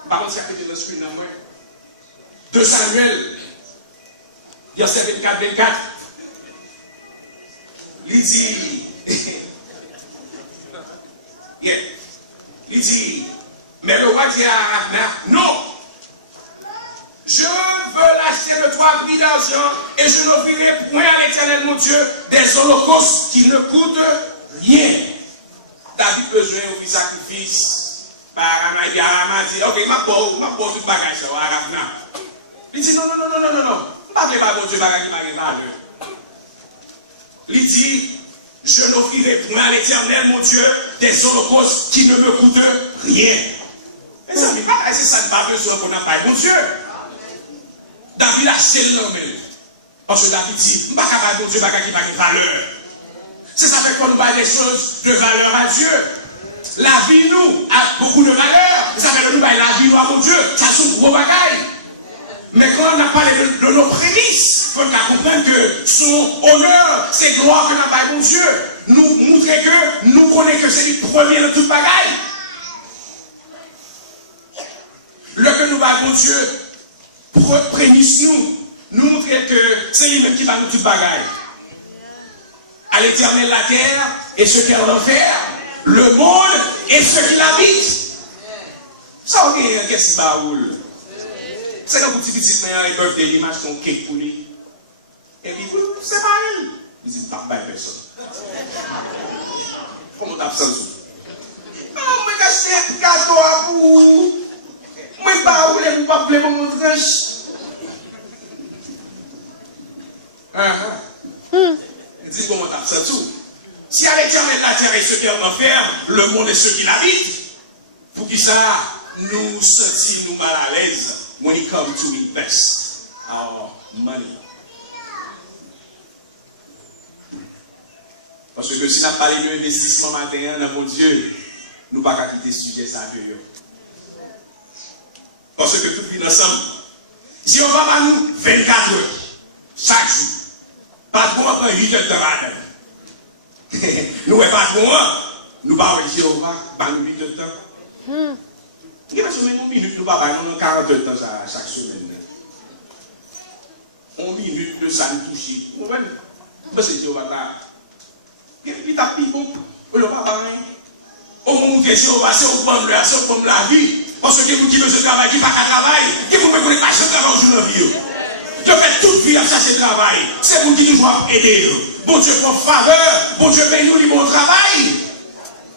par contre, c'est à côté de l'esprit, 2 Samuel, verset 24, il dit, il dit, mais le roi dit à Arachna, non, je veux l'acheter de toi prix d'argent et je n'offrirai point à l'Éternel mon Dieu des holocaustes qui ne coûtent rien. David besoin de sacrifice. Arama dit, ok, il m'a posé tout le bagage, Arachna. Il dit, non. Je ne vais pas bon Dieu bagage qui m'a valeur. Il dit, je n'offrirai point à l'Éternel mon Dieu des holocaustes qui ne me coûtent rien. Et ça, c'est ça de pas besoin qu'on n'a pas bon Dieu. David a acheté le nom. Parce que David dit, je ne vais pas bon Dieu bagage qui m'a valeur. C'est ça fait qu'on nous parle des choses de valeur à Dieu. La vie, nous, a beaucoup de valeur. Ça fait que nous parle la vie, nous, à mon Dieu. Ça sont gros bagailles. Mais quand on a parlé de nos prémices, il faut comprendre que son honneur, c'est gloire que nous avons à mon Dieu. Nous montrer que nous connaissons que c'est le premier de toute bagaille. Le que nous avons à mon Dieu, prémices nous montrer que c'est lui-même qui va nous toute bagaille. À l'Éternel la terre et ce qu'elle renferme, le monde et ce qui l'habite. Ça, on dit, qu'est-ce qui va roule? C'est quand vous dites, ils peuvent faire l'image de son cake pour lui. Et puis, c'est pas elle. Ils disent, pas personne. Comment t'as fait ça? Non, moi, j'ai acheté un gâteau à vous. Moi, je pas rouler pour pas appeler mon tranche. Il dit, comment t'as fait ça tout? Si à l'Éternel la terre et ce qu'elle renferme, le monde et ceux qui l'habitent, pour qui ça nous sentit nous mal à l'aise when it comes to invest our money. Parce que si nous parlé de investissement matin dans mon Dieu, nous ne pouvons pas quitter ce sujet ça que parce que tout vit ensemble. Si on va à nous 24 heures, chaque jour, pas de bon après 8 heures de travail. Nous ne pas de bon, nous ne pouvons pas Jéhovah, nous 8 heures de temps. Il y a une minute, nous ne pouvons pas 40 heures de temps chaque semaine. 1 minute de ça nous touche. Vous comprenez? C'est Jéhovah. Il t'a pris bon, on ne va pas rien. Au moment où Jéhovah, c'est au bon de la vie. Parce que vous qui veut ce travail, qui ne pas qu'à travail, qui vous ne connaissez pas ce travail au jour de vie. Je fais toute vie à chercher le travail. C'est vous qui toujours aider. Bon Dieu pour faveur, bon Dieu paye nous du bon travail.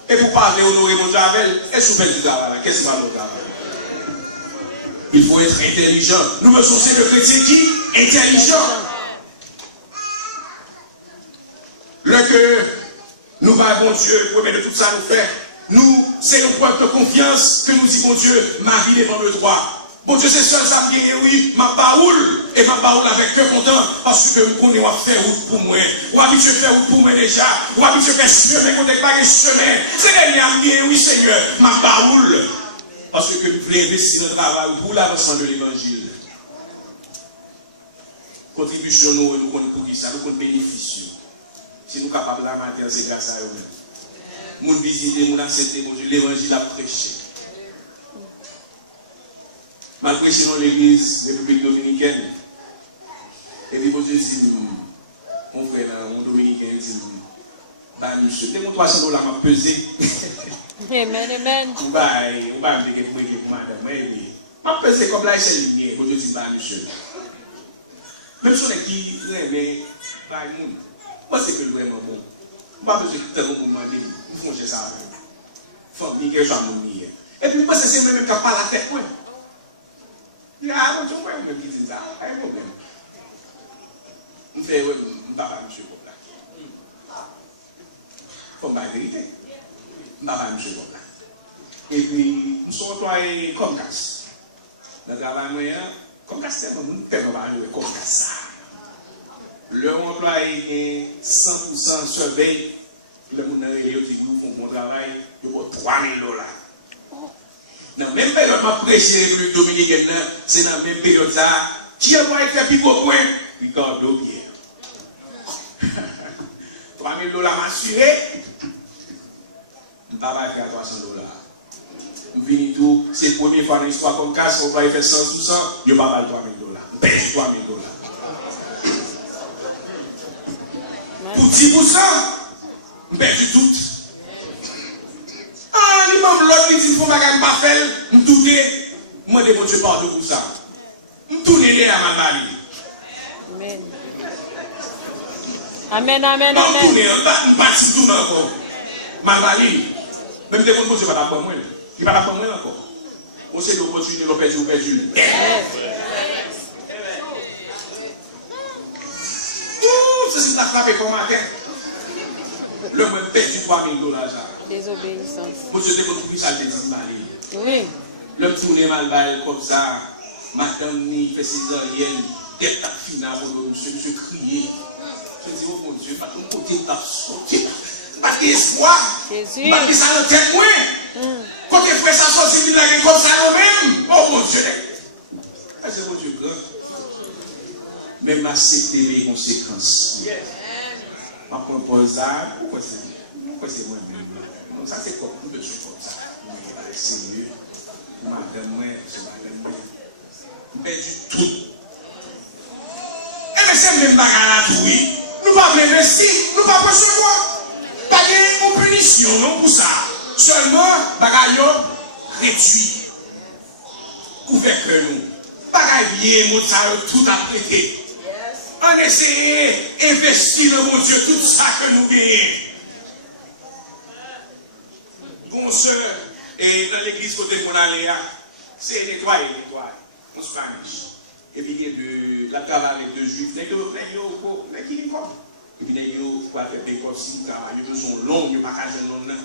Et vous parlez, honorer mon Dieu avec, et sous belle du travail, qu'est-ce que c'est le travail? Il faut être intelligent. Nous besoin de chrétiens qui intelligents. Le que nous avons Dieu, promet de tout ça nous faire. Nous, c'est une preuve de confiance que nous disons, Dieu, ma vie devant le droit. Bon Dieu, c'est seul ça bien, oui, ma baoule, et ma baoule avec cœur content, parce que nous connaissons faire route pour moi. Ou habitué faire route pour moi déjà, ou habitué faire chemin, quand pas de chemin. C'est bien, oui, Seigneur, ma baoule. Parce que nous voulons investir dans le travail pour l'avancement de l'évangile. Contribution, nous comptons pour ça, nous comptons bénéfice. Si nous sommes capables de la matin, c'est grâce à eux. Nous visiter, nous accepter, l'évangile a prêché. Mal prêché dans l'église, République dominicaine. Et puis, Dieu dit, mon frère, mon dominicain, dit, bah, monsieur, dès mon $300 m'a pesé. Amen, amen. Ou bah, me dire que pour madame, m'a pesé comme là, c'est ligne. Dieu dit, bah, monsieur. Même si on est qui, mais, bah, moi, c'est que vraiment bon. Pas besoin de faire pour demander, il faut faire ça avec vous. Famille, que j'en ai. Et puis, moi, c'est même qui n'a pas la tête. Il y a un autre même qui dit ça. Pas de problème. On fait, oui, papa, monsieur, comme là. Faut me la vérité. Papa, monsieur, comme là. Et puis, nous sommes employés comme casse. Dans le travail moyen, comme casse, c'est nous tellement pas jouer comme casse. Le employé est 100% surveillé. Le monde dit vous font bon travail, il faut $3,000. Dans la même période, je prêche la République dominicaine, c'est dans la même période ça. Qui a pas fait plus gros point? Ricardo Pierre. $3,000 m'assuré. Je ne vais pas faire $300. Je finis tout. C'est la première fois dans l'histoire comme casse, on va faire 100%, je ne vais pas faire $3,000. Je paye $3,000. Pour 10%, je perds du tout. Ah, les membres, l'autre, ils disent, il faut pas faire, je doute, moi, je Dieu pardon pour ça. Je tourne les à ma mari. Amen. Amen, amen, amen. amen. Je bâtis tout encore. Ma mari, même des gens qui ne sont pas pour moi, ils ne sont pas pour moi encore. On sait l'opportunité, l'on perdu, on perdu. C'est la frappe comme matin. Le moins perdu $3,000. Désobéissance. Moi, je te dis ça, je te dis Marie. Oui. Le tourner mal comme ça. Madame ni fait ses ariennes. Tête à finale pour nous. Je crier. Je dis, oh mon Dieu, pas ton côté, t'as sauté. Pas d'espoir. Jésus. Pas de ça dans tête moins. Quand tu fais ça, sortir de la comme ça nous-mêmes. Oh mon Dieu. C'est mon Dieu grand. Même accepter les conséquences. Ma propose ça, pourquoi c'est moi-même? Donc ça c'est comme tout de suite comme ça. C'est sérieux. Madame moi, c'est madame moi. Perdu tout. Et mais c'est même bagarre là, oui. Nous pas investir, nous pas recevoir. Pas de punition, non pour ça. Seulement, bagarre réduit. Couvert que nous. Bagarre bien, mon ça tout à prêter. On essaie d'investir dans mon Dieu tout ça que nous gagnons. Bon soeur, et dans l'église côté de mon allée, c'est nettoyer. On se planiche. Et puis il y a de la travail avec deux juifs. Et puis il faut faire des corps si vous travaillez. Ils sont longs, ils ne sont pas longs.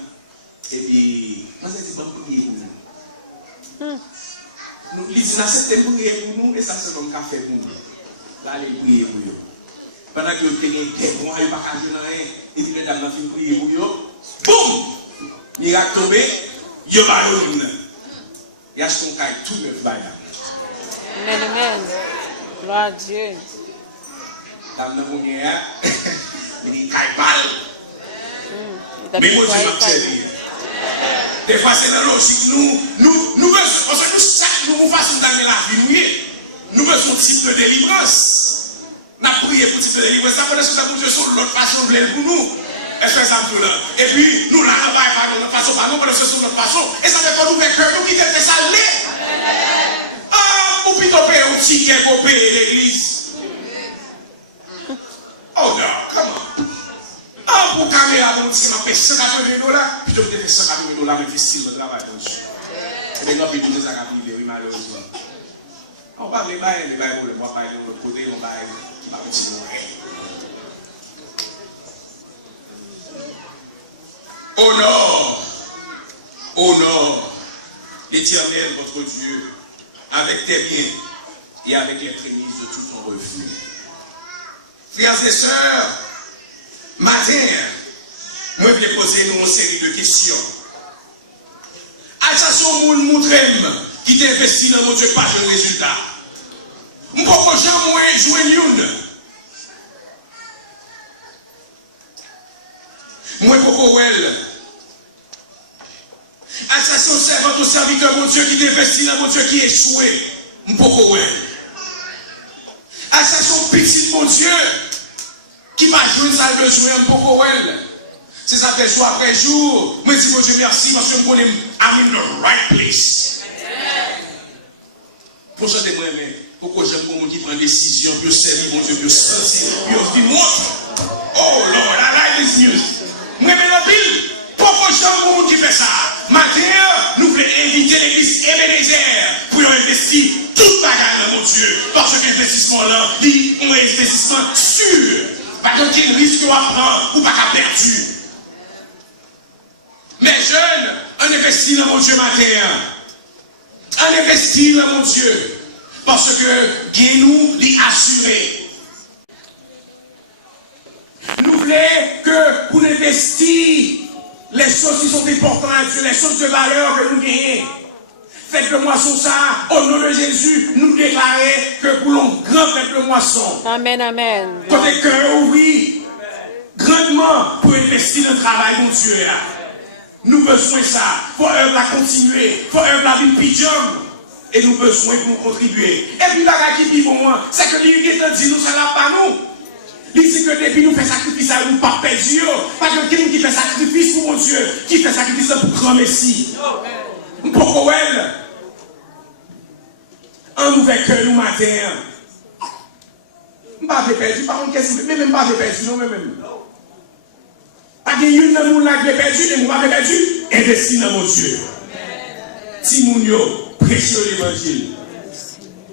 Et puis, moi je dis, je vais prier pour nous. Nous disons, c'est prier pour nous et ça c'est comme café pour nous. Allez prier pour eux. Pendant que vous tenez des bons, vous n'avez pas qu'à jouer rien. Et puis les dames ont fait prier pour eux. Boum! Miracle tombé, vous avez ballon. Et à ce qu'on caille tout neuf bail. Amen, amen. Gloire à Dieu. Dame n'a pas gagné. Il dit caille balle. Mais moi je vais servir. Des fois c'est dans la logique. Nous parce que nous faisons dans la vie. Nous besoin de type de délivrance. Nous avons prié pour type de délivrance. Ça peut être que nous sur l'autre façon pour nous. Est-ce que ça me dit là? Et puis, nous l'avons pas de notre façon, pas nous, parce que sur notre façon. Et ça fait pas nous faire que nous qui fait ça l'est. Ah, pour plutôt payer un ticket pour payer l'église. Oh non, comment? Ah, pour caméra, mon petit, m'a fait $180, puis je vais faire $180, mais fait style de travail. Et les gars, puis tout ça, oui, malheureusement. On parle les bails, on va parler de l'autre côté, on va continuer. Honore l'Éternel, votre Dieu, avec tes biens et avec les prémices de tout ton refus. Frères et sœurs, matin, moi je vais poser nous une série de questions. À ça, son monde montre qui t'investit dans mon Dieu, pas de résultat. Je ne peux pas jouer une. Moi, pourquoi assassin servant au serviteur mon Dieu qui t'investit dans mon Dieu qui échoué. Pourquoi assassin petit mon Dieu qui m'a joué ça besoin. Pourquoi c'est ça fait jour après jour. Moi, dis mon Dieu merci parce que je connais I'm in the right place. Pour ça, pourquoi j'aime pour moi qui prend des décisions, pour servir mon Dieu, pour sentir, pour dire montre. Oh Lord, I like this news. Moi, mais la pile, pourquoi j'aime pour moi qui fait ça? Matin, nous voulons inviter l'église Ebenezer pour investir toute bagarre dans mon Dieu. Parce que l'investissement-là, c'est un investissement sûr. Pas qu'il risque à prendre ou pas qu'à perdu. Mais jeunes, on investit dans mon Dieu matin. On investit dans mon Dieu. Parce que nous l'y assurer. Nous voulons que pour investir les choses qui sont importantes à Dieu, les choses de valeur que nous gagnons. Faites de moisson ça, au nom de Jésus, nous déclarer que pour l'on grand fête de moisson. Amen, amen. Côté cœur ouvri, grandement pour investir dans le travail, mon Dieu. Nous besoin de ça. Faut œuvre la continuer. Faut œuvre la vie pigeon. Et nous besoin pour nous contribuer. Et puis, la qui dit pour moi, c'est que l'unité dit nous, ça n'a pas nous. Il dit que depuis nous faisons sacrifice, ça nous pas perdu. Pas que quelqu'un qui fait sacrifice pour mon Dieu, qui fait sacrifice pour grand Messie. Pourquoi elle? En ouvert cœur nous matin. Je ne vais pas perdu. Par contre, qu'est-ce que je ne vais pas perdu, non, même. Pas qu'il y a une dans mon lac de perdu, et moi pas perdu. Investis dans mon Dieu. Timounio. Prêcher l'évangile.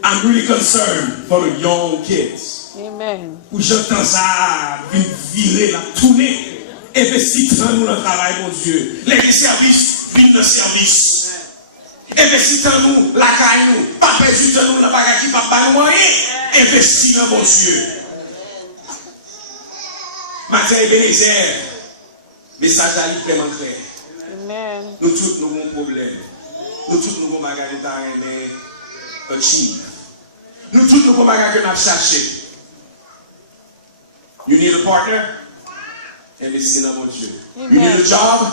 I'm really concerned for the young kids. Amen. Où j'entends ça, virer, la tourner. Investis dans nous dans le travail, mon Dieu. Les services, viennent dans le service. Investis dans nous, la caille nous. Pas perdu dans nous, la bagarre qui pas pas nous rien. Investis dans mon Dieu. Matin Ebenezer. Message à lui vraiment clair. Amen. Nous tous nous avons un problème. Nous tous nous avons bagarre mais achieve. Nous tous nous avons bagarre que nous avons cherché. You need a partner? Investis dans mon Dieu. You need a job?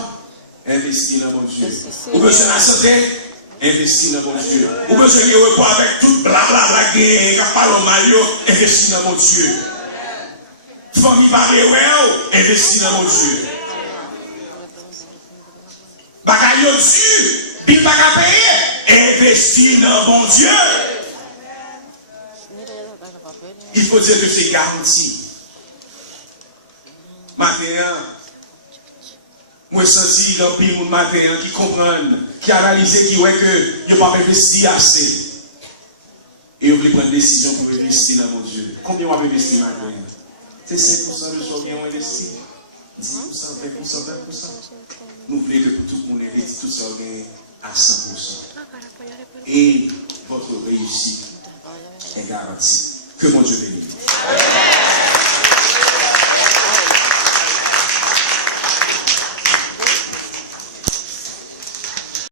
Investis dans mon Dieu. Vous besoin de la santé? Investis dans mon Dieu. Vous besoin de repos avec tout blablabla qui est capable de Mario? Investis dans mon Dieu. Famille parler well? Investis dans mon Dieu. Bagaille au-dessus. Bill pas qu'à payer, investir dans bon Dieu. Il faut dire que c'est garanti. Matin, moi senti dans le monde matin qui comprennent, qui analysent, qui voient que ils n'ont pas investi assez. Et ils veulent prendre une décision pour investir dans mon Dieu. Combien on va investir matin? C'est 5% de ce qu'on a investi. 10%, 20%, 20%. Nous voulons que pour tout le monde investit tout ça à 100%. Et votre réussite est garantie. Que mon Dieu bénisse.